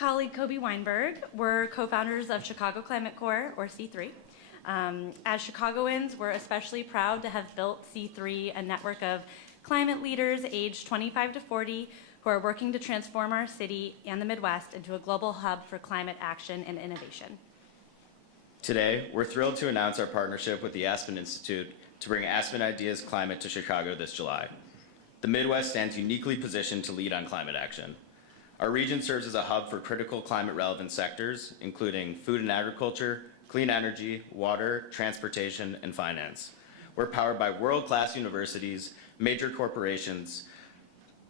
colleague Kobe Weinberg. We're co-founders of Chicago Climate Corps, or C3. As Chicagoans, we're especially proud to have built C3, a network of climate leaders aged 25 to 40 who are working to transform our city and the Midwest into a global hub for climate action and innovation. Today, we're thrilled to announce our partnership with the Aspen Institute to bring Aspen Ideas Climate to Chicago this July. The Midwest stands uniquely positioned to lead on climate action. Our region serves as a hub for critical climate-relevant sectors, including food and agriculture, clean energy, water, transportation, and finance. We're powered by world-class universities, major corporations,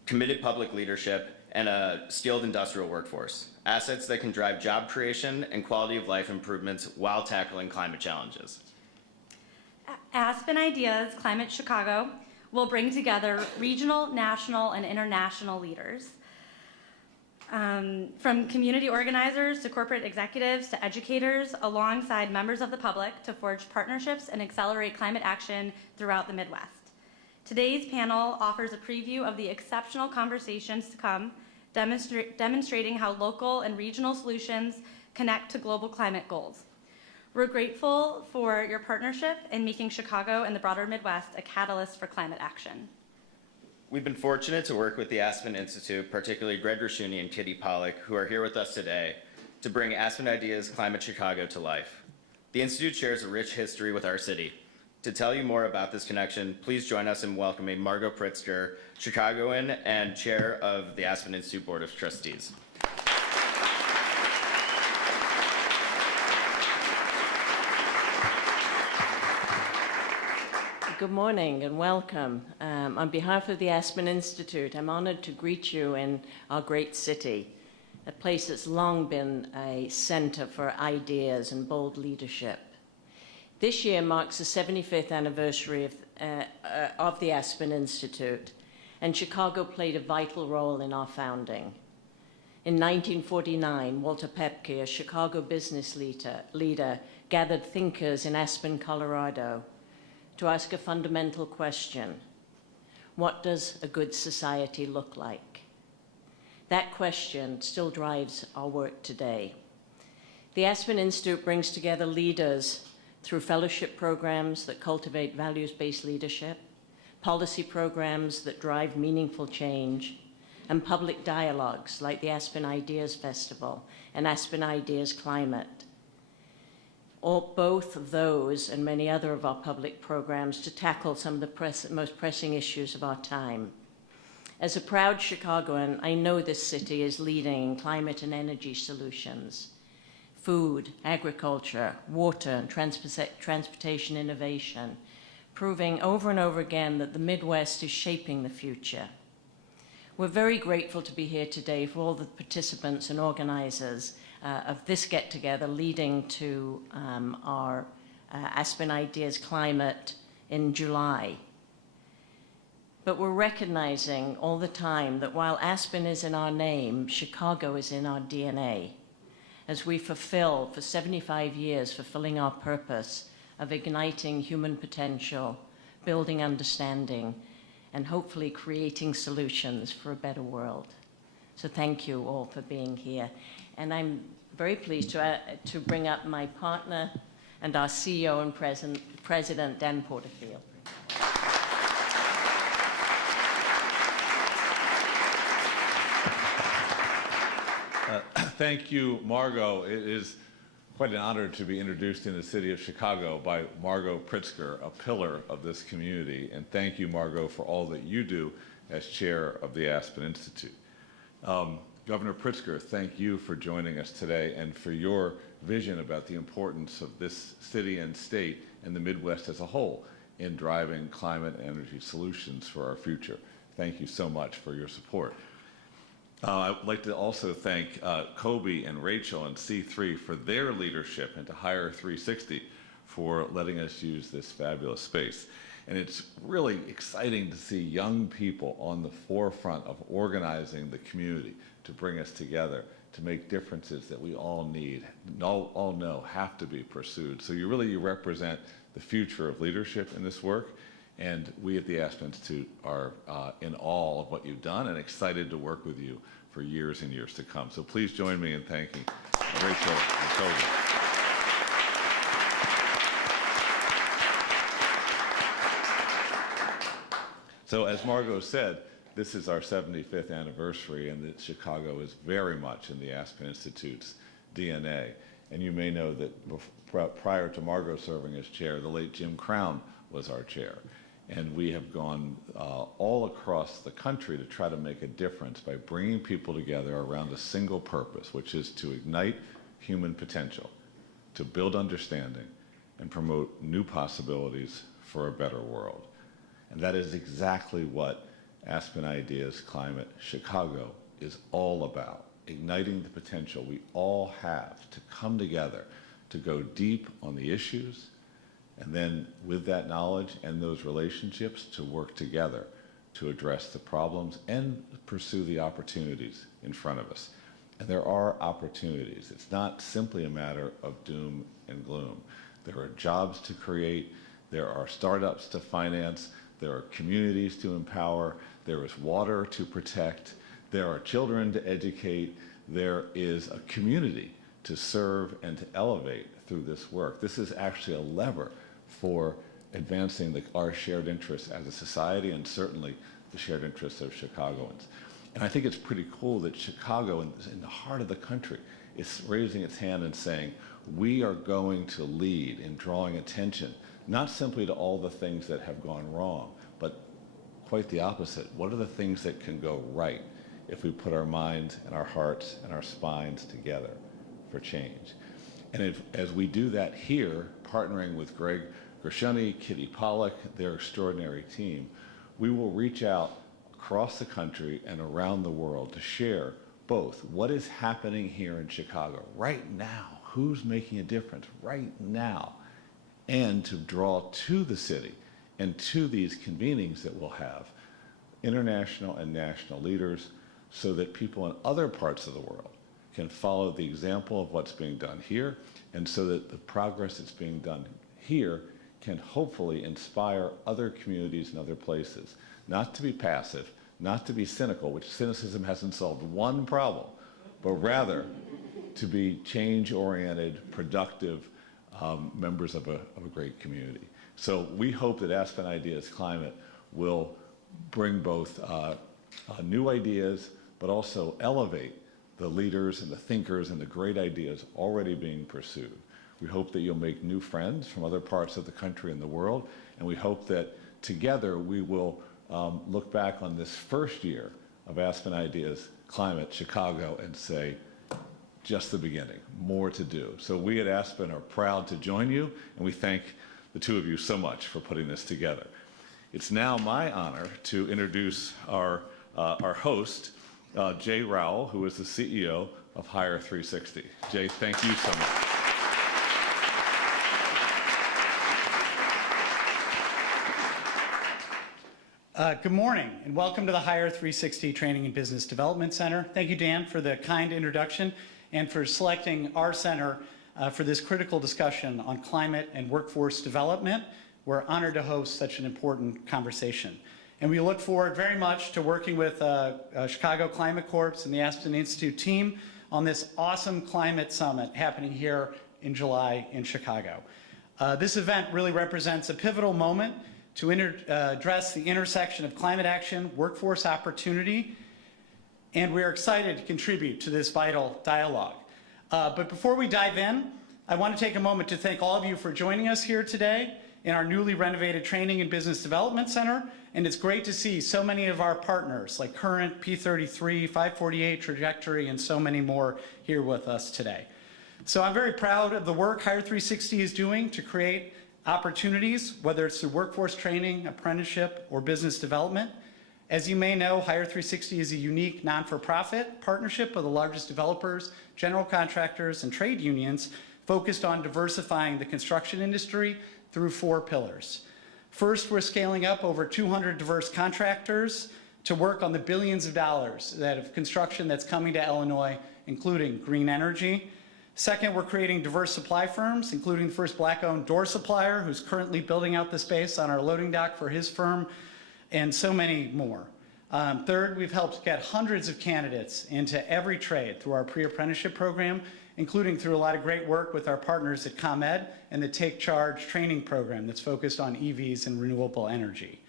committed public leadership, and a skilled industrial workforce, assets that can drive job creation and quality of life improvements while tackling climate challenges. Aspen Ideas Climate Chicago will bring together regional, national, and international leaders. From community organizers to corporate executives to educators, alongside members of the public to forge partnerships and accelerate climate action throughout the Midwest. Today's panel offers a preview of the exceptional conversations to come, demonstrating how local and regional solutions connect to global climate goals. We're grateful for your partnership in making Chicago and the broader Midwest a catalyst for climate action. We've been fortunate to work with the Aspen Institute, particularly Greg Rashuni and Kitty Pollack, who are here with us today, to bring Aspen Ideas Climate Chicago to life. The Institute shares a rich history with our city. To tell you more about this connection, please join us in welcoming Margot Pritzker, Chicagoan and chair of the Aspen Institute Board of Trustees. Good morning and welcome. On behalf of the Aspen Institute, I'm honored to greet you in our great city, a place that's long been a center for ideas and bold leadership. This year marks the 75th anniversary of the Aspen Institute, and Chicago played a vital role in our founding. In 1949, Walter Pepke, a Chicago business leader, gathered thinkers in Aspen, Colorado, to ask a fundamental question: what does a good society look like? That question still drives our work today. The Aspen Institute brings together leaders through fellowship programs that cultivate values-based leadership, policy programs that drive meaningful change, and public dialogues like the Aspen Ideas Festival and Aspen Ideas Climate. Both of those and many other of our public programs to tackle some of the most pressing issues of our time. As a proud Chicagoan, I know this city is leading in climate and energy solutions, food, agriculture, water, and transportation innovation, proving over and over again that the Midwest is shaping the future. We're very grateful to be here today for all the participants and organizers of this get-together leading to our Aspen Ideas Climate in July. But we're recognizing all the time that while Aspen is in our name, Chicago is in our DNA, as we fulfill for 75 years, fulfilling our purpose of igniting human potential, building understanding, and hopefully creating solutions for a better world. So thank you all for being here. And I'm very pleased to bring up my partner and our CEO and President, Dan Porterfield. Thank you, Margot. It is quite an honor to be introduced in the city of Chicago by Margot Pritzker, a pillar of this community. And thank you, Margot, for all that you do as chair of the Aspen Institute. Governor Pritzker, thank you for joining us today and for your vision about the importance of this city and state and the Midwest as a whole in driving climate and energy solutions for our future. Thank you so much for your support. I would like to also thank Kobe and Rachel and C3 for their leadership, and to Hire 360 for letting us use this fabulous space. And it's really exciting to see young people on the forefront of organizing the community to bring us together to make differences that we all need, all know have to be pursued. So you represent the future of leadership in this work. And we at the Aspen Institute are in awe of what you've done and excited to work with you for years and years to come. So please join me in thanking Rachel and Toby. So as Margot said, this is our 75th anniversary, and that Chicago is very much in the Aspen Institute's DNA. And you may know that prior to Margot serving as chair, the late Jim Crown was our chair. And we have gone all across the country to try to make a difference by bringing people together around a single purpose, which is to ignite human potential, to build understanding, and promote new possibilities for a better world. And that is exactly what Aspen Ideas Climate Chicago is all about, igniting the potential we all have to come together, to go deep on the issues, and then with that knowledge and those relationships to work together to address the problems and pursue the opportunities in front of us. And there are opportunities. It's not simply a matter of doom and gloom. There are jobs to create, there are startups to finance, there are communities to empower, there is water to protect, there are children to educate, there is a community to serve and to elevate through this work. This is actually a lever for advancing our shared interests as a society, and certainly the shared interests of Chicagoans. And I think it's pretty cool that Chicago, in the heart of the country, is raising its hand and saying, we are going to lead in drawing attention, not simply to all the things that have gone wrong, but quite the opposite. What are the things that can go right if we put our minds and our hearts and our spines together for change? And as we do that here, partnering with Greg Gershuni, Kitty Pollack, their extraordinary team, we will reach out across the country and around the world to share both what is happening here in Chicago right now, who's making a difference right now, and to draw to the city and to these convenings that we'll have international and national leaders so that people in other parts of the world can follow the example of what's being done here, and so that the progress that's being done here can hopefully inspire other communities and other places, not to be passive, not to be cynical, which cynicism hasn't solved one problem, but rather to be change-oriented, productive members of a great community. So we hope that Aspen Ideas Climate will bring both new ideas, but also elevate the leaders and the thinkers and the great ideas already being pursued. We hope that you'll make new friends from other parts of the country and the world, and we hope that together we will look back on this first year of Aspen Ideas Climate Chicago and say, just the beginning, more to do. So we at Aspen are proud to join you, and we thank the two of you so much for putting this together. It's now my honor to introduce our host, Jay Rowell, who is the CEO of Hire 360. Jay, thank you so much. Good morning, and welcome to the Hire 360 Training and Business Development Center. Thank you, Dan, for the kind introduction and for selecting our center for this critical discussion on climate and workforce development. We're honored to host such an important conversation. And we look forward very much to working with Chicago Climate Corps and the Aspen Institute team on this awesome climate summit happening here in July in Chicago. This event really represents a pivotal moment to address the intersection of climate action, workforce opportunity, and we're excited to contribute to this vital dialogue. But before we dive in, I want to take a moment to thank all of you for joining us here today in our newly renovated Training and Business Development Center, and it's great to see so many of our partners like Current, P33, 548, Trajectory, and so many more here with us today. So I'm very proud of the work Hire 360 is doing to create opportunities, whether it's through workforce training, apprenticeship, or business development. As you may know, Hire 360 is a unique non-for-profit partnership of the largest developers, general contractors, and trade unions focused on diversifying the construction industry through 4 pillars. First, we're scaling up over 200 diverse contractors to work on the billions of dollars of construction that's coming to Illinois, including green energy. Second, we're creating diverse supply firms, including the first Black-owned door supplier who's currently building out the space on our loading dock for his firm, and so many more. Third, we've helped get hundreds of candidates into every trade through our pre-apprenticeship program, including through a lot of great work with our partners at ComEd and the Take Charge training program that's focused on EVs and renewable energy.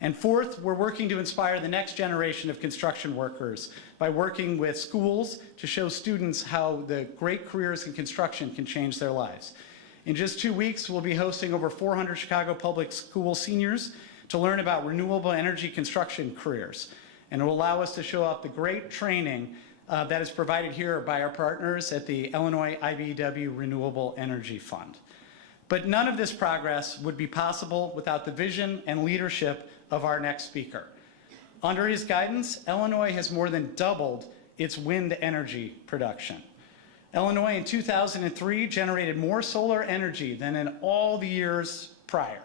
And fourth, we're working to inspire the next generation of construction workers by working with schools to show students how the great careers in construction can change their lives. In just 2 weeks, we'll be hosting over 400 Chicago Public School seniors to learn about renewable energy construction careers. And it will allow us to show off the great training that is provided here by our partners at the Illinois IBEW Renewable Energy Fund. But none of this progress would be possible without the vision and leadership of our next speaker. Under his guidance, Illinois has more than doubled its wind energy production. Illinois in 2003 generated more solar energy than in all the years prior.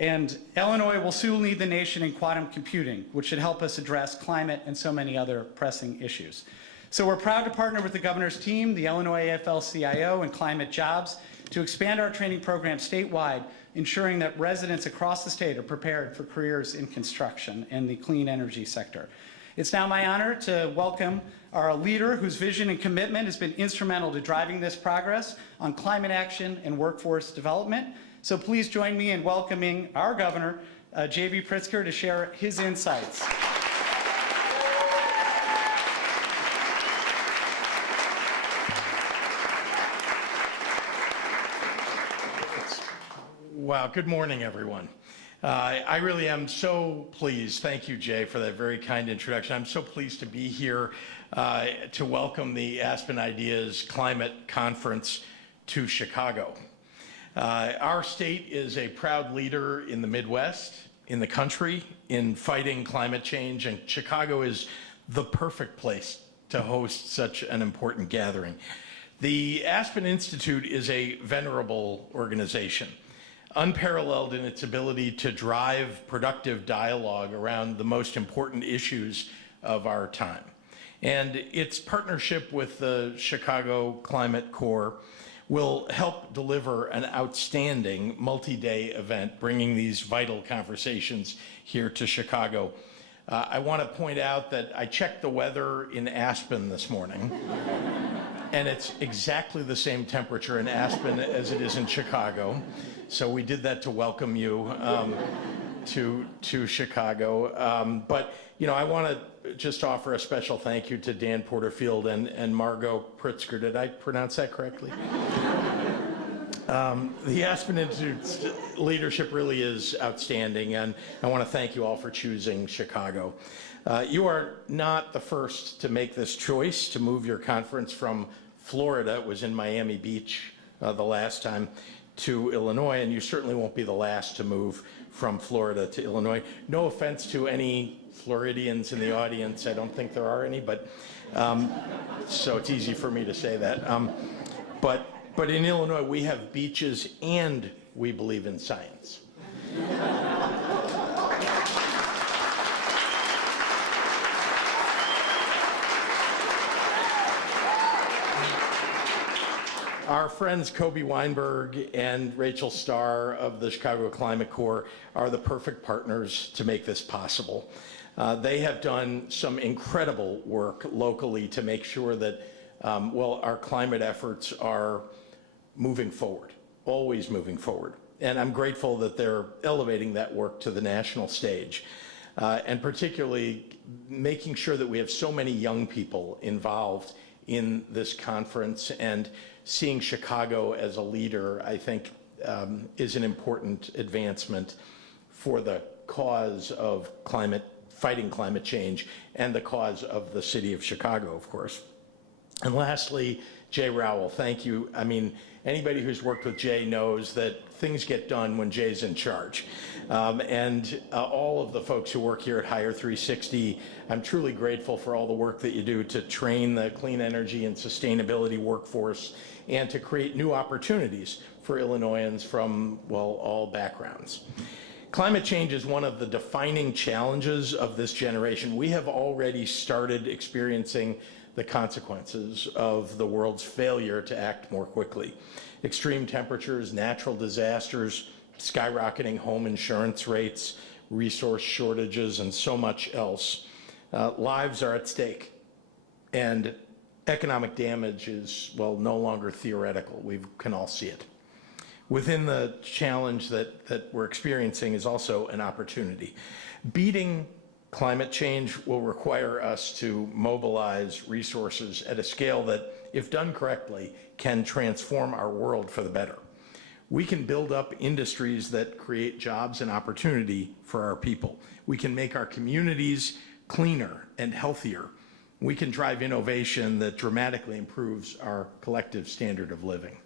And Illinois will soon lead the nation in quantum computing, which should help us address climate and so many other pressing issues. So we're proud to partner with the governor's team, the Illinois AFL-CIO, and Climate Jobs to expand our training program statewide, ensuring that residents across the state are prepared for careers in construction and the clean energy sector. It's now my honor to welcome our leader whose vision and commitment has been instrumental to driving this progress on climate action and workforce development. So please join me in welcoming our governor, J.B. Pritzker, to share his insights. Wow, good morning, everyone. I really am so pleased. Thank you, Jay, for that very kind introduction. I'm so pleased to be here to welcome the Aspen Ideas Climate Conference to Chicago. Our state is a proud leader in the Midwest, in the country, in fighting climate change, and Chicago is the perfect place to host such an important gathering. The Aspen Institute is a venerable organization, unparalleled in its ability to drive productive dialogue around the most important issues of our time. And its partnership with the Chicago Climate Corps will help deliver an outstanding multi-day event, bringing these vital conversations here to Chicago. I want to point out that I checked the weather in Aspen this morning, and it's exactly the same temperature in Aspen as it is in Chicago. So we did that to welcome you to Chicago. But, you know, I want to just offer a special thank you to Dan Porterfield and Margot Pritzker. Did I pronounce that correctly? The Aspen Institute's leadership really is outstanding, and I want to thank you all for choosing Chicago. You are not the first to make this choice to move your conference from Florida, it was in Miami Beach the last time, to Illinois, and you certainly won't be the last to move from Florida to Illinois. No offense to any Floridians in the audience, I don't think there are any, but so it's easy for me to say that. But in Illinois, we have beaches and we believe in science. Our friends Kobe Weinberg and Rachel Starr of the Chicago Climate Corps are the perfect partners to make this possible. They have done some incredible work locally to make sure that, our climate efforts are moving forward, always moving forward. And I'm grateful that they're elevating that work to the national stage, and particularly making sure that we have so many young people involved in this conference, and seeing Chicago as a leader, I think, is an important advancement for the cause of fighting climate change and the cause of the city of Chicago, of course. And lastly, Jay Rowell, thank you. I mean, anybody who's worked with Jay knows that things get done when Jay's in charge. And all of the folks who work here at Higher 360, I'm truly grateful for all the work that you do to train the clean energy and sustainability workforce and to create new opportunities for Illinoisans from, all backgrounds. Climate change is one of the defining challenges of this generation. We have already started experiencing the consequences of the world's failure to act more quickly. Extreme temperatures, natural disasters, skyrocketing home insurance rates, resource shortages, and so much else. Lives are at stake, and economic damage is, well, no longer theoretical. We can all see it. Within the challenge that we're experiencing is also an opportunity. Beating climate change will require us to mobilize resources at a scale that, if done correctly, can transform our world for the better. We can build up industries that create jobs and opportunity for our people. We can make our communities cleaner and healthier. We can drive innovation that dramatically improves our collective standard of living.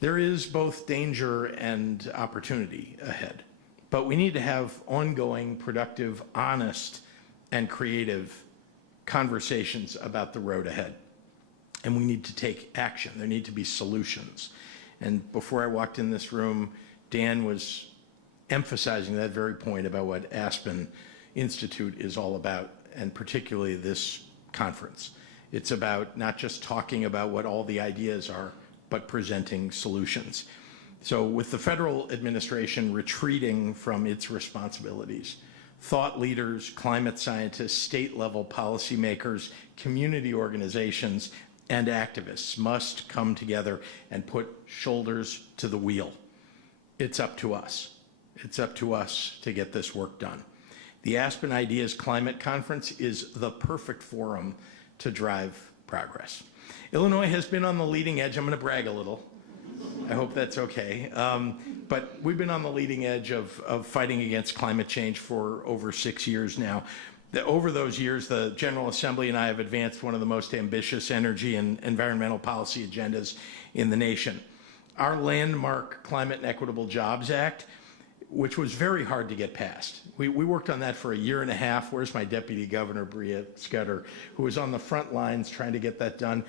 There is both danger and opportunity ahead, but we need to have ongoing, productive, honest, and creative conversations about the road ahead. And we need to take action. There need to be solutions. And before I walked in this room, Dan was emphasizing that very point about what Aspen Institute is all about, and particularly this conference. It's about not just talking about what all the ideas are, but presenting solutions. So with the federal administration retreating from its responsibilities, thought leaders, climate scientists, state-level policymakers, community organizations, and activists must come together and put shoulders to the wheel. It's up to us. It's up to us to get this work done. The Aspen Ideas Climate Conference is the perfect forum to drive progress. Illinois has been on the leading edge. I'm going to brag a little. I hope that's okay. But we've been on the leading edge of fighting against climate change for over 6 years now. Over those years, the General Assembly and I have advanced one of the most ambitious energy and environmental policy agendas in the nation. Our landmark Climate and Equitable Jobs Act, which was very hard to get passed. We worked on that for a year and a half. Where's my Deputy Governor, Bria Scudder, who was on the front lines trying to get that done.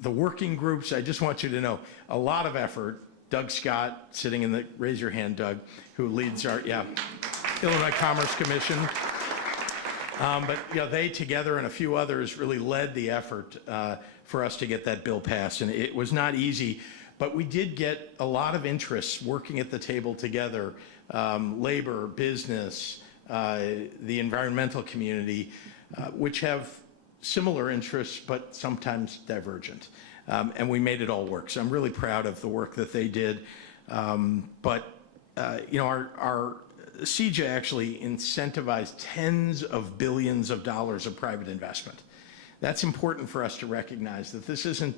The working groups, I just want you to know, a lot of effort. Doug Scott, sitting in the, raise your hand, Doug, who leads our, Illinois Commerce Commission. But they together and a few others really led the effort for us to get that bill passed. And it was not easy, but we did get a lot of interests working at the table together, labor, business, the environmental community, which have similar interests, but sometimes divergent. And we made it all work. So I'm really proud of the work that they did. Our CEJA actually incentivized tens of billions of dollars of private investment. That's important for us to recognize that this isn't,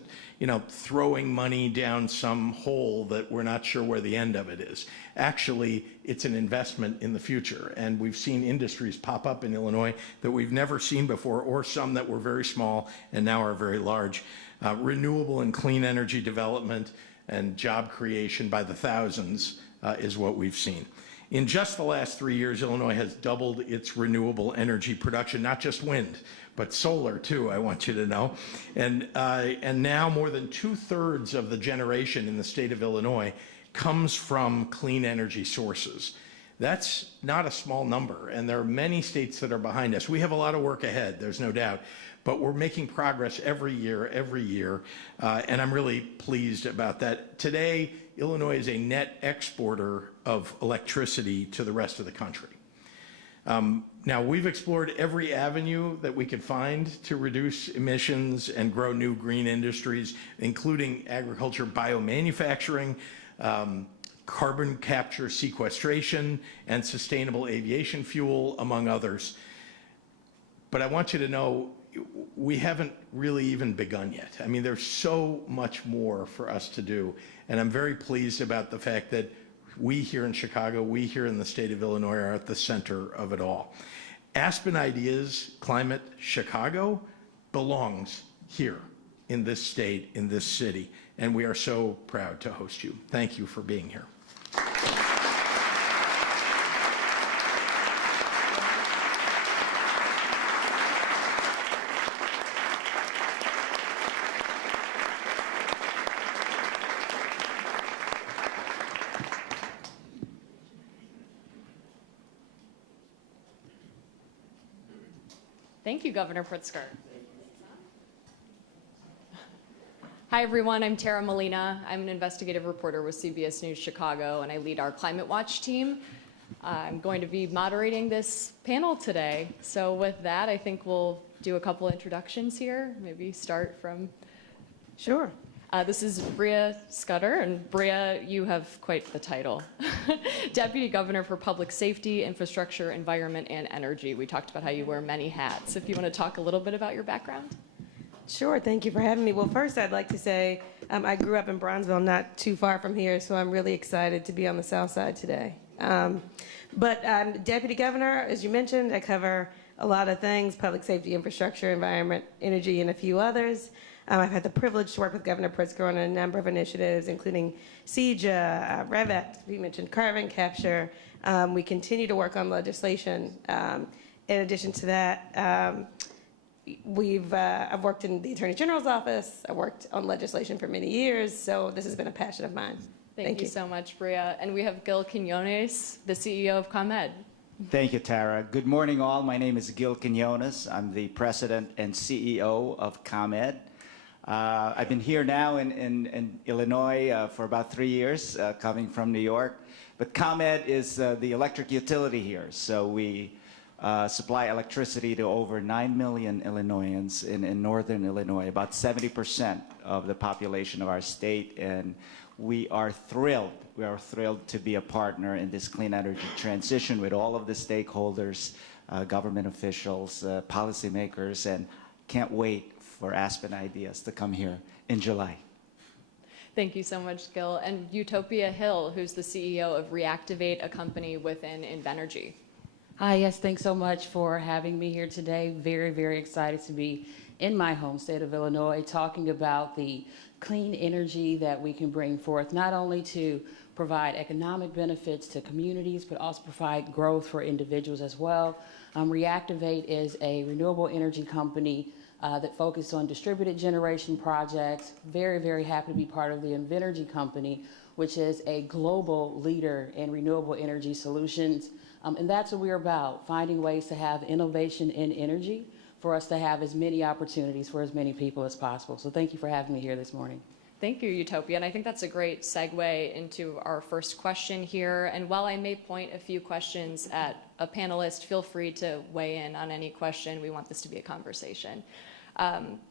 throwing money down some hole that we're not sure where the end of it is. Actually, it's an investment in the future. And we've seen industries pop up in Illinois that we've never seen before, or some that were very small and now are very large. Renewable and clean energy development and job creation by the thousands is what we've seen. In just the last 3 years, Illinois has doubled its renewable energy production, not just wind, but solar too, I want you to know. And now more than 2/3 of the generation in the state of Illinois comes from clean energy sources. That's not a small number, and there are many states that are behind us. We have a lot of work ahead, there's no doubt, but we're making progress every year, and I'm really pleased about that. Today, Illinois is a net exporter of electricity to the rest of the country. Now, we've explored every avenue that we could find to reduce emissions and grow new green industries, including agriculture, biomanufacturing, carbon capture sequestration, and sustainable aviation fuel, among others. But I want you to know, we haven't really even begun yet. I mean, there's so much more for us to do, and I'm very pleased about the fact that we here in Chicago, we here in the state of Illinois are at the center of it all. Aspen Ideas Climate Chicago belongs here in this state, in this city, and we are so proud to host you. Thank you for being here. Thank you, Governor Pritzker. Hi, everyone. I'm Tara Molina. I'm an investigative reporter with CBS News Chicago, and I lead our Climate Watch team. I'm going to be moderating this panel today. So with that, I think we'll do a couple introductions here. Maybe start from... Sure. This is Bria Scudder, and Bria, you have quite the title. Deputy Governor for Public Safety, Infrastructure, Environment, and Energy. We talked about how you wear many hats. If you want to talk a little bit about your background. Sure, thank you for having me. Well, first I'd like to say I grew up in Bronzeville, not too far from here, so I'm really excited to be on the South Side today. But I'm Deputy Governor, as you mentioned. I cover a lot of things: public safety, infrastructure, environment, energy, and a few others. I've had the privilege to work with Governor Pritzker on a number of initiatives, including CEJA, REVET, we mentioned carbon capture. We continue to work on legislation. In addition to that, I've worked in the Attorney General's office. I worked on legislation for many years, so this has been a passion of mine. Thank you so much, Bria. And we have Gil Quinones, the CEO of ComEd. Thank you, Tara. Good morning, all. My name is Gil Quinones. I'm the president and CEO of ComEd. I've been here now in Illinois for about 3 years, coming from New York. But ComEd is the electric utility here. So we supply electricity to over 9 million Illinoisans in northern Illinois, about 70% of the population of our state. And we are thrilled. We are thrilled to be a partner in this clean energy transition with all of the stakeholders, government officials, policymakers, and can't wait for Aspen Ideas to come here in July. Thank you so much, Gil. And Utopia Hill, who's the CEO of Reactivate, a company within Invenergy. Hi, yes, thanks so much for having me here today. Very, very excited to be in my home state of Illinois talking about the clean energy that we can bring forth, not only to provide economic benefits to communities, but also provide growth for individuals as well. Reactivate is a renewable energy company that focused on distributed generation projects. Very, very happy to be part of the Invenergy company, which is a global leader in renewable energy solutions. And that's what we're about, finding ways to have innovation in energy for us to have as many opportunities for as many people as possible. So thank you for having me here this morning. Thank you, Utopia. And I think that's a great segue into our first question here. And while I may point a few questions at a panelist, feel free to weigh in on any question. We want this to be a conversation.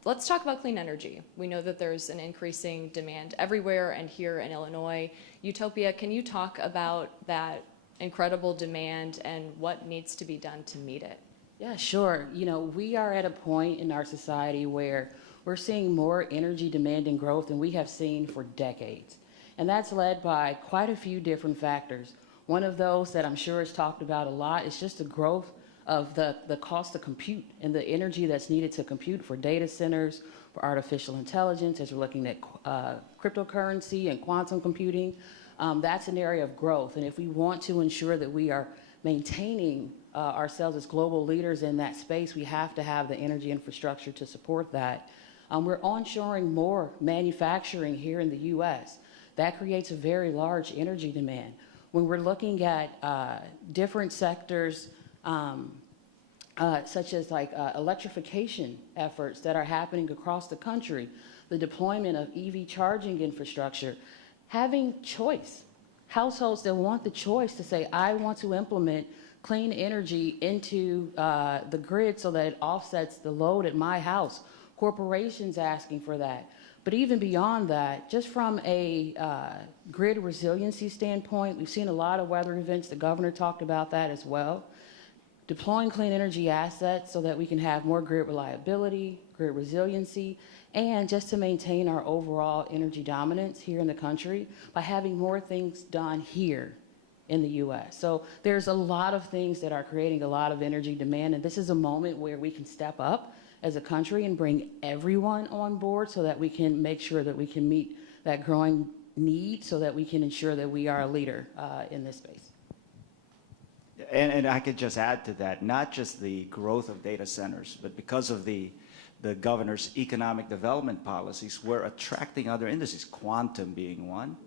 Let's talk about clean energy. We know that there's an increasing demand everywhere and here in Illinois. Utopia, can you talk about that incredible demand and what needs to be done to meet it? Yeah, sure. You know, we are at a point in our society where we're seeing more energy demand and growth than we have seen for decades. And that's led by quite a few different factors. One of those that I'm sure is talked about a lot is just the growth of the cost to compute and the energy that's needed to compute for data centers, for artificial intelligence, as we're looking at cryptocurrency and quantum computing. That's an area of growth. And if we want to ensure that we are maintaining ourselves as global leaders in that space, we have to have the energy infrastructure to support that. We're onshoring more manufacturing here in the U.S. That creates a very large energy demand. When we're looking at different sectors, such as like electrification efforts that are happening across the country, the deployment of EV charging infrastructure, having choice. Households that want the choice to say, I want to implement clean energy into the grid so that it offsets the load at my house. Corporations asking for that. But even beyond that, just from a grid resiliency standpoint, we've seen a lot of weather events. The governor talked about that as well. Deploying clean energy assets so that we can have more grid reliability, grid resiliency, and just to maintain our overall energy dominance here in the country by having more things done here in the U.S. So there's a lot of things that are creating a lot of energy demand, and this is a moment where we can step up as a country and bring everyone on board so that we can make sure that we can meet that growing need so that we can ensure that we are a leader in this space. And I could just add to that, not just the growth of data centers, but because of the governor's economic development policies, we're attracting other industries, quantum being one.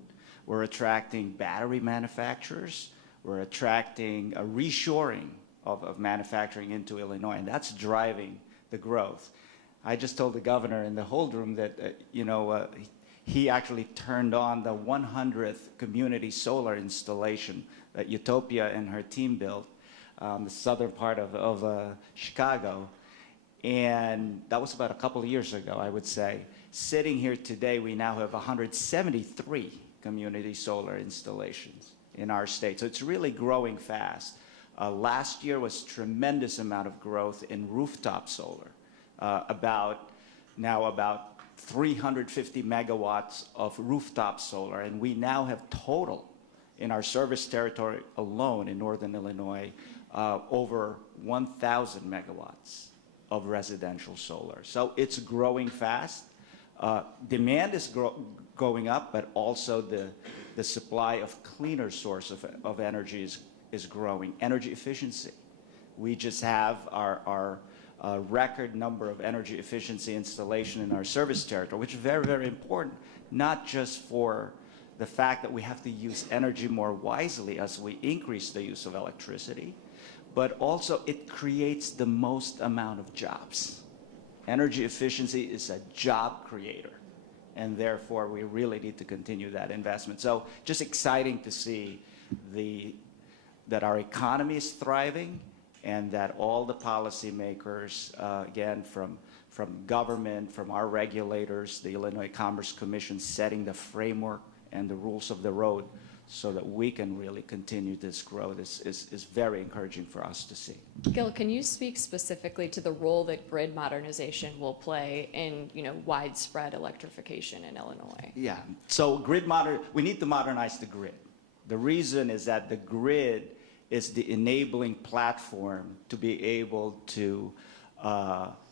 We're attracting battery manufacturers. We're attracting a reshoring of manufacturing into Illinois, and that's driving the growth. I just told the governor in the hold room that, he actually turned on the 100th community solar installation that Utopia and her team built, the southern part of Chicago. And that was about a couple of years ago, I would say. Sitting here today, we now have 173 community solar installations in our state. So it's really growing fast. Last year was tremendous amount of growth in rooftop solar, about 350 megawatts of rooftop solar, and we now have total in our service territory alone in northern Illinois over 1,000 megawatts of residential solar. So it's growing fast. Demand is going up, but also the supply of cleaner source of energy is growing. Energy efficiency. We just have our record number of energy efficiency installation in our service territory, which is very, very important, not just for the fact that we have to use energy more wisely as we increase the use of electricity, but also it creates the most amount of jobs. Energy efficiency is a job creator, and therefore we really need to continue that investment. So just exciting to see that our economy is thriving, and that all the policymakers, again, from government, from our regulators, the Illinois Commerce Commission, setting the framework and the rules of the road so that we can really continue this growth is very encouraging for us to see. Gil, can you speak specifically to the role that grid modernization will play in, widespread electrification in Illinois? Yeah, so we need to modernize the grid. The reason is that the grid is the enabling platform to be able to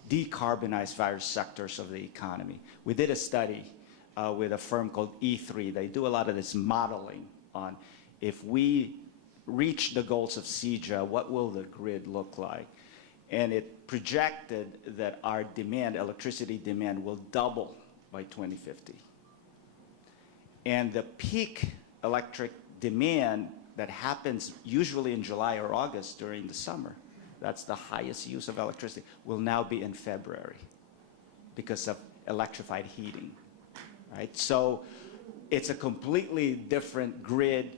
decarbonize various sectors of the economy. We did a study with a firm called E3. They do a lot of this modeling on if we reach the goals of CEJA, what will the grid look like? And it projected that our demand, electricity demand, will double by 2050. And the peak electric demand that happens usually in July or August during the summer, that's the highest use of electricity, will now be in February because of electrified heating, right? So it's a completely different grid.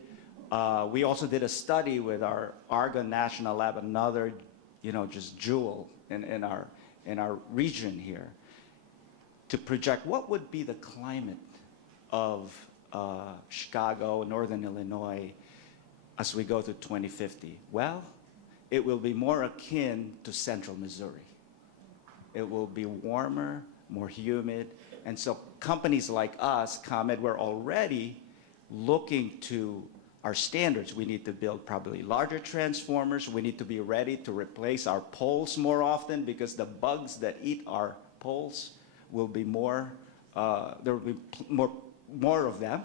We also did a study with our Argonne National Lab, another, just jewel in our region here, to project what would be the climate of Chicago, Northern Illinois, as we go to 2050. Well, it will be more akin to central Missouri. It will be warmer, more humid, and so companies like us, ComEd, we're already looking to our standards. We need to build probably larger transformers. We need to be ready to replace our poles more often because the bugs that eat our poles will be more, there will be more of them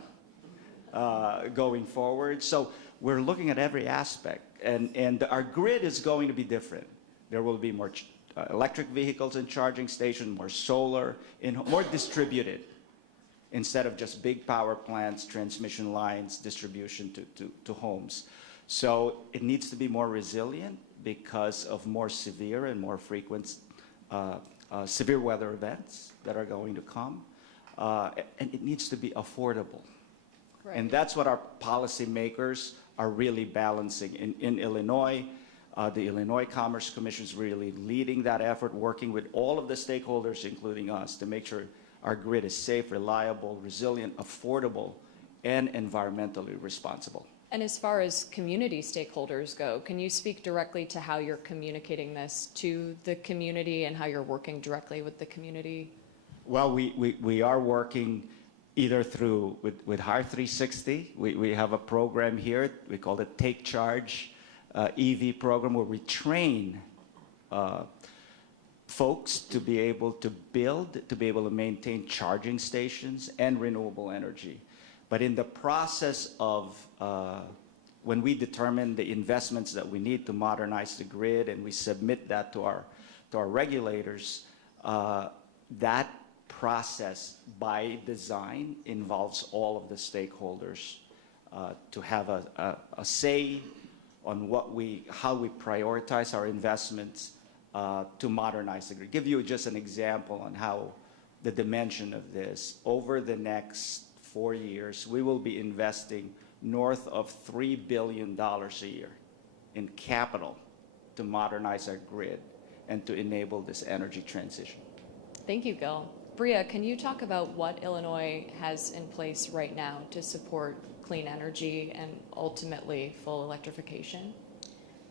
going forward. So we're looking at every aspect, and our grid is going to be different. There will be more electric vehicles and charging stations, more solar, and more distributed instead of just big power plants, transmission lines, distribution to homes. So it needs to be more resilient because of more severe and more frequent severe weather events that are going to come. And it needs to be affordable. Right. And that's what our policymakers are really balancing. In Illinois, the Illinois Commerce Commission is really leading that effort, working with all of the stakeholders, including us, to make sure our grid is safe, reliable, resilient, affordable, and environmentally responsible. And as far as community stakeholders go, can you speak directly to how you're communicating this to the community and how you're working directly with the community? Well, we are working either through, with Hire 360, we have a program here, we call it Take Charge EV program, where we train folks to be able to build, to be able to maintain charging stations and renewable energy. But in the process of, when we determine the investments that we need to modernize the grid and we submit that to our regulators, that process by design involves all of the stakeholders to have a say on how we prioritize our investments to modernize the grid. Give you just an example on how the dimension of this, over the next 4 years, we will be investing north of $3 billion a year in capital to modernize our grid and to enable this energy transition. Thank you, Gil. Bria, can you talk about what Illinois has in place right now to support clean energy and ultimately full electrification?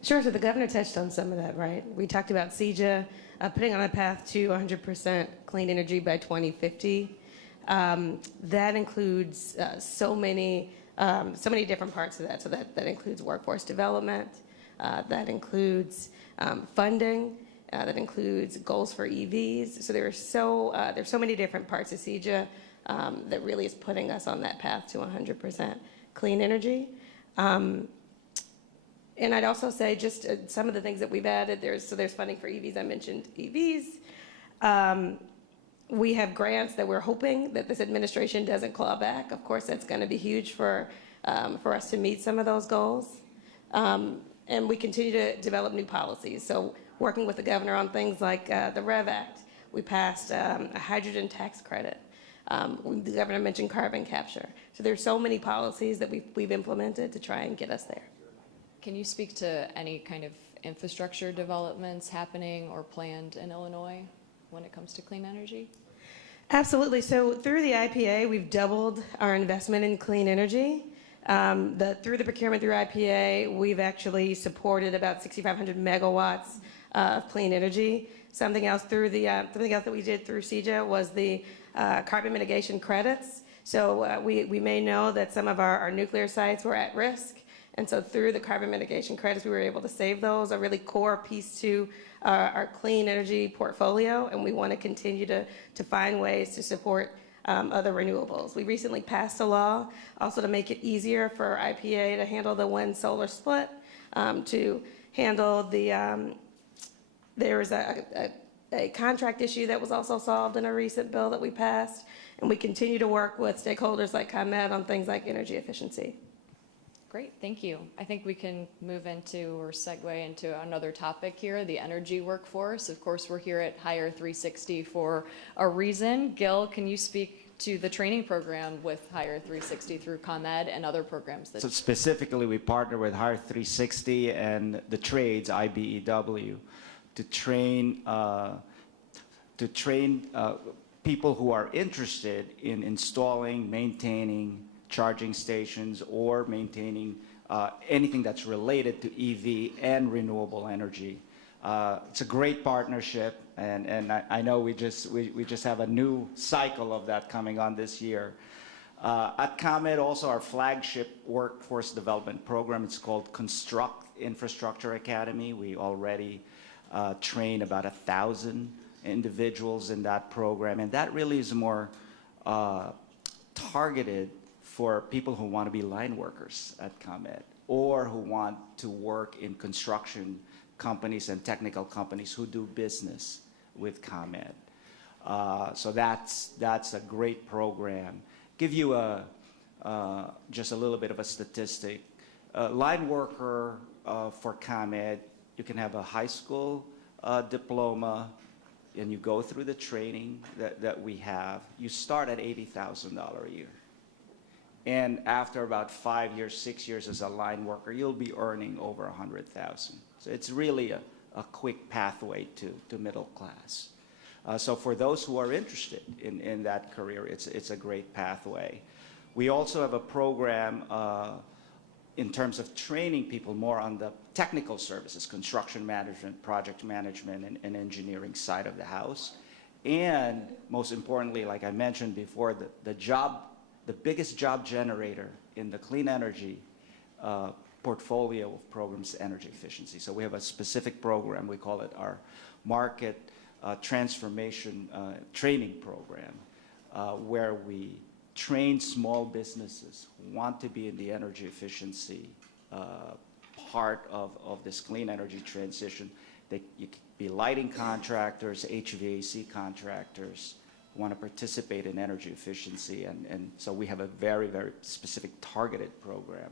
Sure. So the governor touched on some of that, right? We talked about CEJA putting on a path to 100% clean energy by 2050. That includes so many different parts of that. So that includes workforce development, that includes funding, that includes goals for EVs. So there's so many different parts of CEJA that really is putting us on that path to 100% clean energy. And I'd also say just some of the things that we've added. There's funding for EVs. I mentioned EVs. We have grants that we're hoping that this administration doesn't claw back. Of course, that's going to be huge for us to meet some of those goals. And we continue to develop new policies. So working with the governor on things like the REV Act, we passed a hydrogen tax credit. The governor mentioned carbon capture. So there's so many policies that we've implemented to try and get us there. Can you speak to any kind of infrastructure developments happening or planned in Illinois when it comes to clean energy? Absolutely. So through the IPA, we've doubled our investment in clean energy. Through the procurement through IPA, we've actually supported about 6,500 megawatts of clean energy. Something else that we did through CEJA was the carbon mitigation credits. So we may know that some of our nuclear sites were at risk. And so through the carbon mitigation credits, we were able to save those, a really core piece to our clean energy portfolio. And we want to continue to find ways to support other renewables. We recently passed a law also to make it easier for IPA to handle the wind-solar split, to handle there was a contract issue that was also solved in a recent bill that we passed. And we continue to work with stakeholders like ComEd on things like energy efficiency. Great, thank you. I think we can move into or segue into another topic here, the energy workforce. Of course, we're here at Hire 360 for a reason. Gil, can you speak to the training program with Hire 360 through ComEd and other programs? So specifically, we partner with Hire 360 and the trades, IBEW, to train people who are interested in installing, maintaining charging stations or maintaining anything that's related to EV and renewable energy. It's a great partnership, and I know we just have a new cycle of that coming on this year. At ComEd, also our flagship workforce development program, it's called Construct Infrastructure Academy. We already train about 1,000 individuals in that program, and that really is more targeted for people who want to be line workers at ComEd or who want to work in construction companies and technical companies who do business with ComEd. So that's a great program. Give you just a little bit of a statistic. Line worker for ComEd, you can have a high school diploma and you go through the training that we have. You start at $80,000 a year. And after about 5 years, 6 years as a line worker, you'll be earning over $100,000. So it's really a quick pathway to middle class. So for those who are interested in that career, it's a great pathway. We also have a program in terms of training people more on the technical services, construction management, project management, and engineering side of the house. And most importantly, like I mentioned before, the biggest job generator in the clean energy portfolio of programs is energy efficiency. So we have a specific program, we call it our market transformation training program, where we train small businesses who want to be in the energy efficiency part of this clean energy transition. You could be lighting contractors, HVAC contractors, want to participate in energy efficiency, and so we have a very, very specific targeted program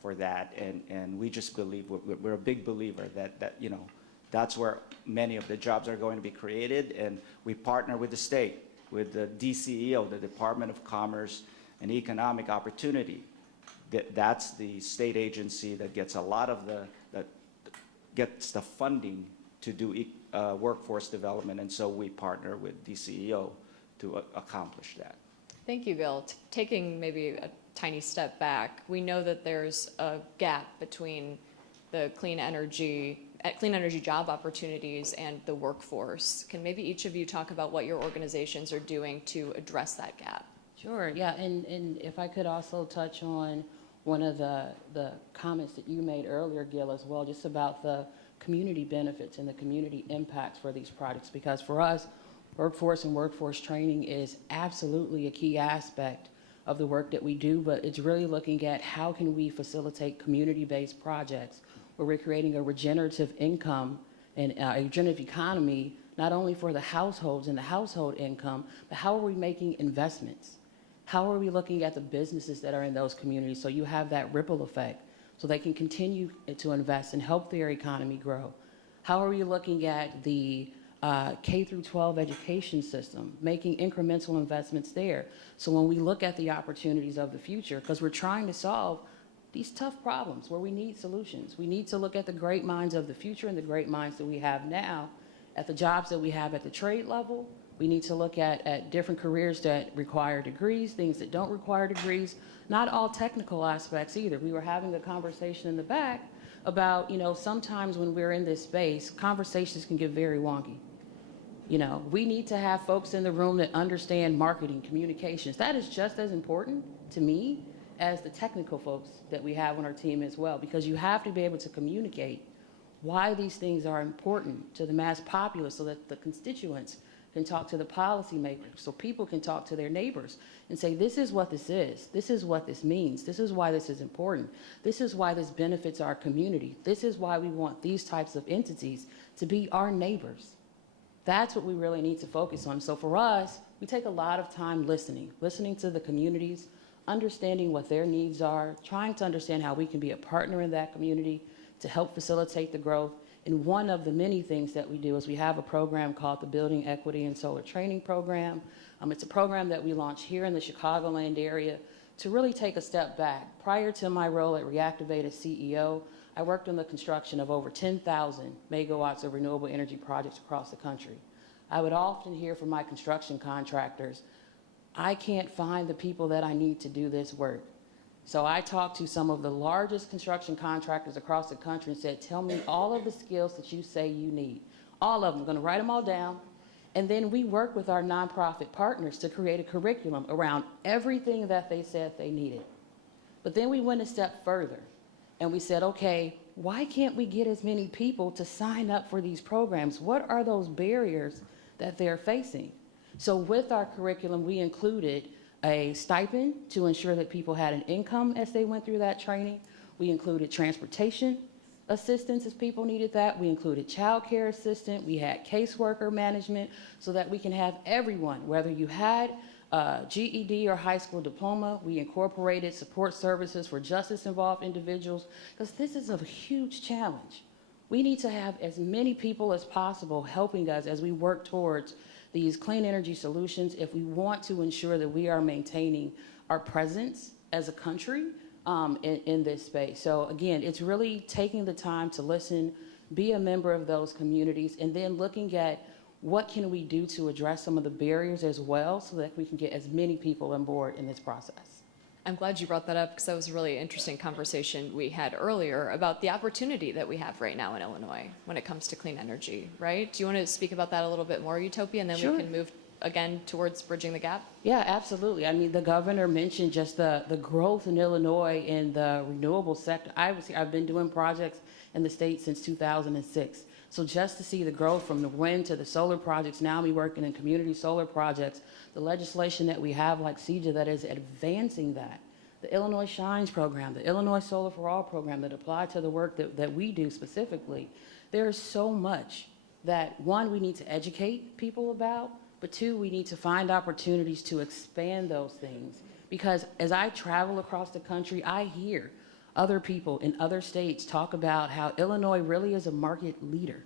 for that, and we just believe, we're a big believer that that's where many of the jobs are going to be created, and we partner with the state with the DCEO, the Department of Commerce and Economic Opportunity. That's the state agency that gets a lot of that gets the funding to do workforce development, and so we partner with DCEO to accomplish that. Thank you, Gil. Taking maybe a tiny step back, we know that there's a gap between the clean energy job opportunities and the workforce. Can maybe each of you talk about what your organizations are doing to address that gap? Sure, yeah, and if I could also touch on one of the comments that you made earlier, Gil, as well, just about the community benefits and the community impacts for these projects, because for us, workforce and workforce training is absolutely a key aspect of the work that we do, but it's really looking at how can we facilitate community-based projects where we're creating a regenerative income and a regenerative economy, not only for the households and the household income, but how are we making investments? How are we looking at the businesses that are in those communities so you have that ripple effect so they can continue to invest and help their economy grow? How are we looking at the K through 12 education system, making incremental investments there? So when we look at the opportunities of the future, because we're trying to solve these tough problems where we need solutions, we need to look at the great minds of the future and the great minds that we have now, at the jobs that we have at the trade level. We need to look at different careers that require degrees, things that don't require degrees, not all technical aspects either. We were having a conversation in the back about, sometimes when we're in this space, conversations can get very wonky. We need to have folks in the room that understand marketing, communications. That is just as important to me as the technical folks that we have on our team as well, because you have to be able to communicate why these things are important to the mass populace so that the constituents can talk to the policymakers, so people can talk to their neighbors and say, this is what this is what this means, this is why this is important, this is why this benefits our community, this is why we want these types of entities to be our neighbors. That's what we really need to focus on. So for us, we take a lot of time listening to the communities, understanding what their needs are, trying to understand how we can be a partner in that community to help facilitate the growth. And one of the many things that we do is we have a program called the Building Equity and Solar Training Program. It's a program that we launched here in the Chicagoland area to really take a step back. Prior to my role at Reactivate as CEO, I worked on the construction of over 10,000 megawatts of renewable energy projects across the country. I would often hear from my construction contractors, I can't find the people that I need to do this work. So I talked to some of the largest construction contractors across the country and said, tell me all of the skills that you say you need. All of them. I'm going to write them all down. And then we work with our nonprofit partners to create a curriculum around everything that they said they needed. But then we went a step further and we said, okay, why can't we get as many people to sign up for these programs? What are those barriers that they're facing? So with our curriculum, we included a stipend to ensure that people had an income as they went through that training. We included transportation assistance as people needed that. We included child care assistance. We had caseworker management so that we can have everyone, whether you had a GED or high school diploma. We incorporated support services for justice-involved individuals because this is a huge challenge. We need to have as many people as possible helping us as we work towards these clean energy solutions if we want to ensure that we are maintaining our presence as a country in this space. So again, it's really taking the time to listen, be a member of those communities, and then looking at what can we do to address some of the barriers as well so that we can get as many people on board in this process. I'm glad you brought that up because that was a really interesting conversation we had earlier about the opportunity that we have right now in Illinois when it comes to clean energy, right? Do you want to speak about that a little bit more, Utopia, and then Sure. we can move again towards bridging the gap? Yeah, absolutely. I mean, the governor mentioned just the growth in Illinois in the renewable sector. I've been doing projects in the state since 2006. So just to see the growth from the wind to the solar projects, now me working in community solar projects, the legislation that we have like CEJA that is advancing that, the Illinois Shines program, the Illinois Solar for All program that apply to the work that we do specifically, there is so much that, one, we need to educate people about, but two, we need to find opportunities to expand those things. Because as I travel across the country, I hear other people in other states talk about how Illinois really is a market leader.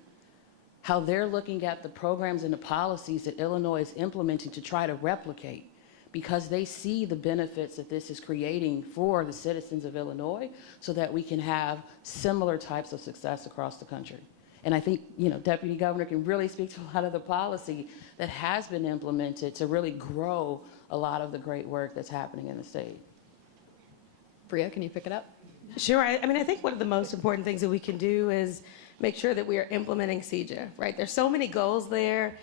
how they're looking at the programs and the policies that Illinois is implementing to try to replicate, because they see the benefits that this is creating for the citizens of Illinois so that we can have similar types of success across the country. And I think, Deputy Governor can really speak to a lot of the policy that has been implemented to really grow a lot of the great work that's happening in the state. Bria, can you pick it up? Sure. I mean, I think one of the most important things that we can do is make sure that we are implementing CEJA, right? There's so many goals there.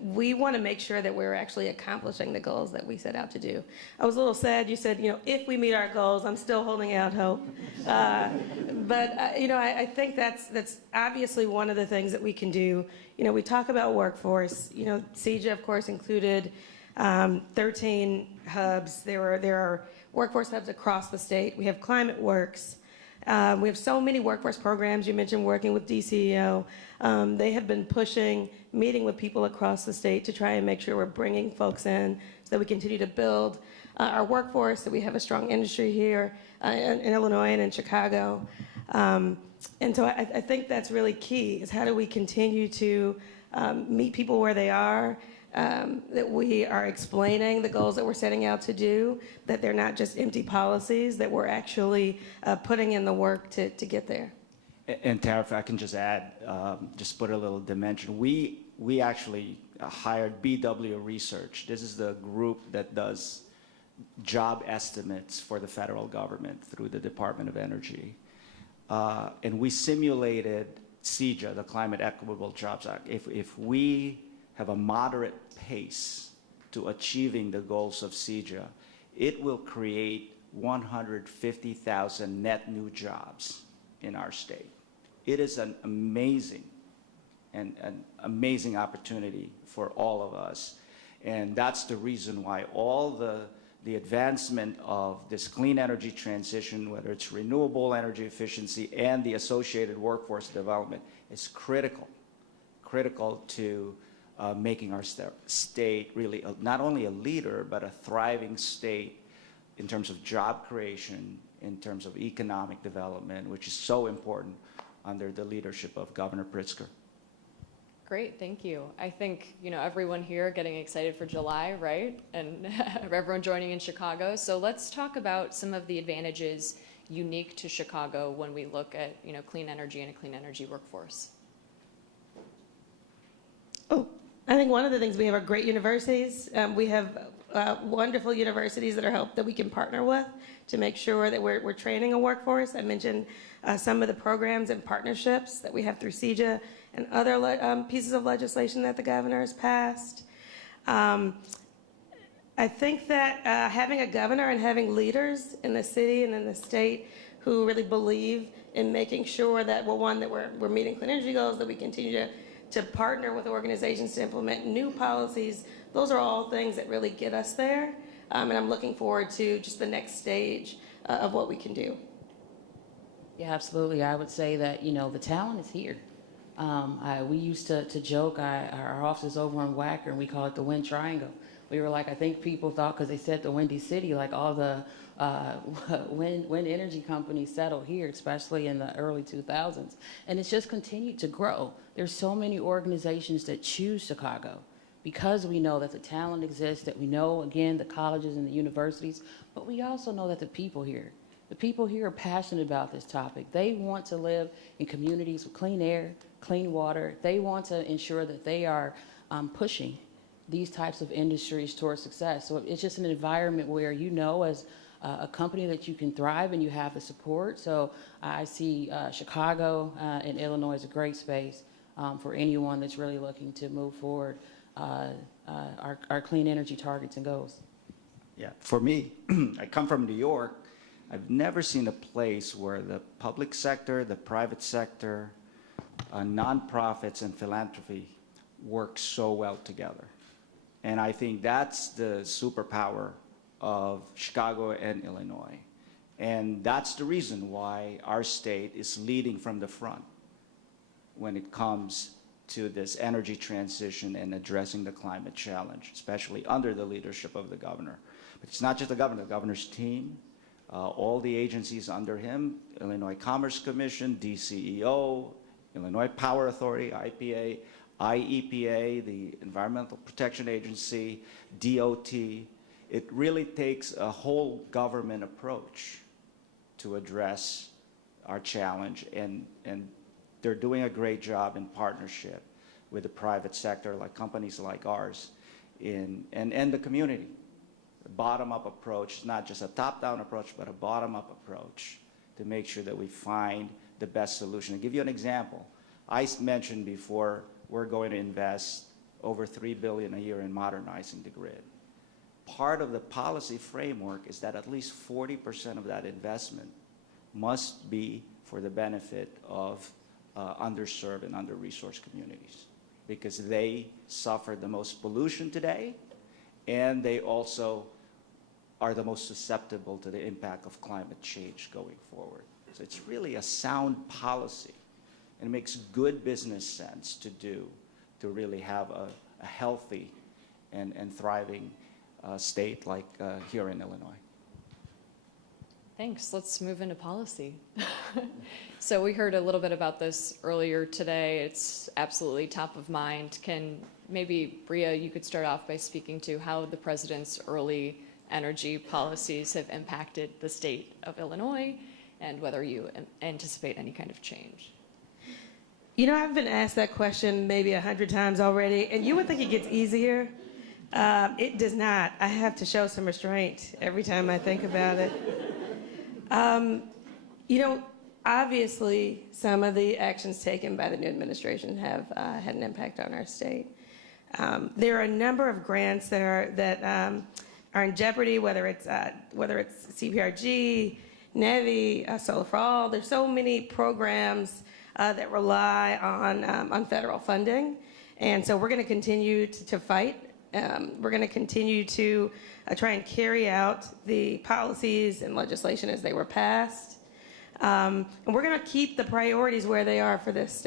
We want to make sure that we're actually accomplishing the goals that we set out to do. I was a little sad. You said, if we meet our goals, I'm still holding out hope. I think that's obviously one of the things that we can do. We talk about workforce. CEJA, of course, included 13 hubs. There are workforce hubs across the state. We have Climate Works. We have so many workforce programs. You mentioned working with DCEO. They have been pushing, meeting with people across the state to try and make sure we're bringing folks in so that we continue to build our workforce, that we have a strong industry here in Illinois and in Chicago. And so I think that's really key, is how do we continue to meet people where they are, that we are explaining the goals that we're setting out to do, that they're not just empty policies, that we're actually putting in the work to get there. And Tara, if I can just add, just put a little dimension. We actually hired BW Research. This is the group that does job estimates for the federal government through the Department of Energy. And we simulated CEJA, the Climate Equitable Jobs Act. If we have a moderate pace to achieving the goals of CEJA, it will create 150,000 net new jobs in our state. It is an amazing opportunity for all of us. And that's the reason why all the advancement of this clean energy transition, whether it's renewable energy efficiency and the associated workforce development, is critical to making our state really not only a leader, but a thriving state in terms of job creation, in terms of economic development, which is so important under the leadership of Governor Pritzker. Great, thank you. I think, everyone here getting excited for July, right? And everyone joining in Chicago. So let's talk about some of the advantages unique to Chicago when we look at, clean energy and a clean energy workforce. I think one of the things, we have great universities. We have wonderful universities that we can partner with to make sure that we're training a workforce. I mentioned some of the programs and partnerships that we have through CEJA and other pieces of legislation that the governor has passed. I think that having a governor and having leaders in the city and in the state who really believe in making sure that, we're meeting clean energy goals, that we continue to partner with organizations to implement new policies. Those are all things that really get us there. And I'm looking forward to just the next stage of what we can do. Yeah, absolutely. I would say that, the talent is here. We used to joke, our office is over in Wacker, and we call it the Wind Triangle. We were like, I think people thought, because they said the Windy City, like all the wind energy companies settled here, especially in the early 2000s. And it's just continued to grow. There's so many organizations that choose Chicago because we know that the talent exists, that we know, again, the colleges and the universities, but we also know that the people here are passionate about this topic. They want to live in communities with clean air, clean water. They want to ensure that they are pushing these types of industries towards success. So it's just an environment where as a company that you can thrive and you have the support. So I see Chicago and Illinois as a great space for anyone that's really looking to move forward our clean energy targets and goals. Yeah, for me, I come from New York. I've never seen a place where the public sector, the private sector, nonprofits, and philanthropy work so well together. And I think that's the superpower of Chicago and Illinois. And that's the reason why our state is leading from the front when it comes to this energy transition and addressing the climate challenge, especially under the leadership of the governor. But it's not just the governor's team, all the agencies under him, Illinois Commerce Commission, DCEO, Illinois Power Authority, IPA, IEPA, the Environmental Protection Agency, DOT. It really takes a whole government approach to address our challenge, and they're doing a great job in partnership with the private sector, like companies like ours, and the community. A bottom-up approach, not just a top-down approach, but a bottom-up approach to make sure that we find the best solution. I'll give you an example. I mentioned before, we're going to invest over $3 billion a year in modernizing the grid. Part of the policy framework is that at least 40% of that investment must be for the benefit of underserved and under-resourced communities, because they suffer the most pollution today, and they also are the most susceptible to the impact of climate change going forward. So it's really a sound policy, and it makes good business sense to do to really have a healthy and thriving state like here in Illinois. Thanks. Let's move into policy. So we heard a little bit about this earlier today. It's absolutely top of mind. Can maybe, Bria, you could start off by speaking to how the president's early energy policies have impacted the state of Illinois, and whether you anticipate any kind of change. You know, I've been asked that question maybe 100 times already, and you would think it gets easier. It does not. I have to show some restraint every time I think about it. You know, obviously, some of the actions taken by the new administration have had an impact on our state. There are a number of grants that are in jeopardy, whether it's CPRG, NEVI, Solar for All. There's so many programs that rely on federal funding, and so we're going to continue to fight. We're going to continue to try and carry out the policies and legislation as they were passed. And we're going to keep the priorities where they are for this state.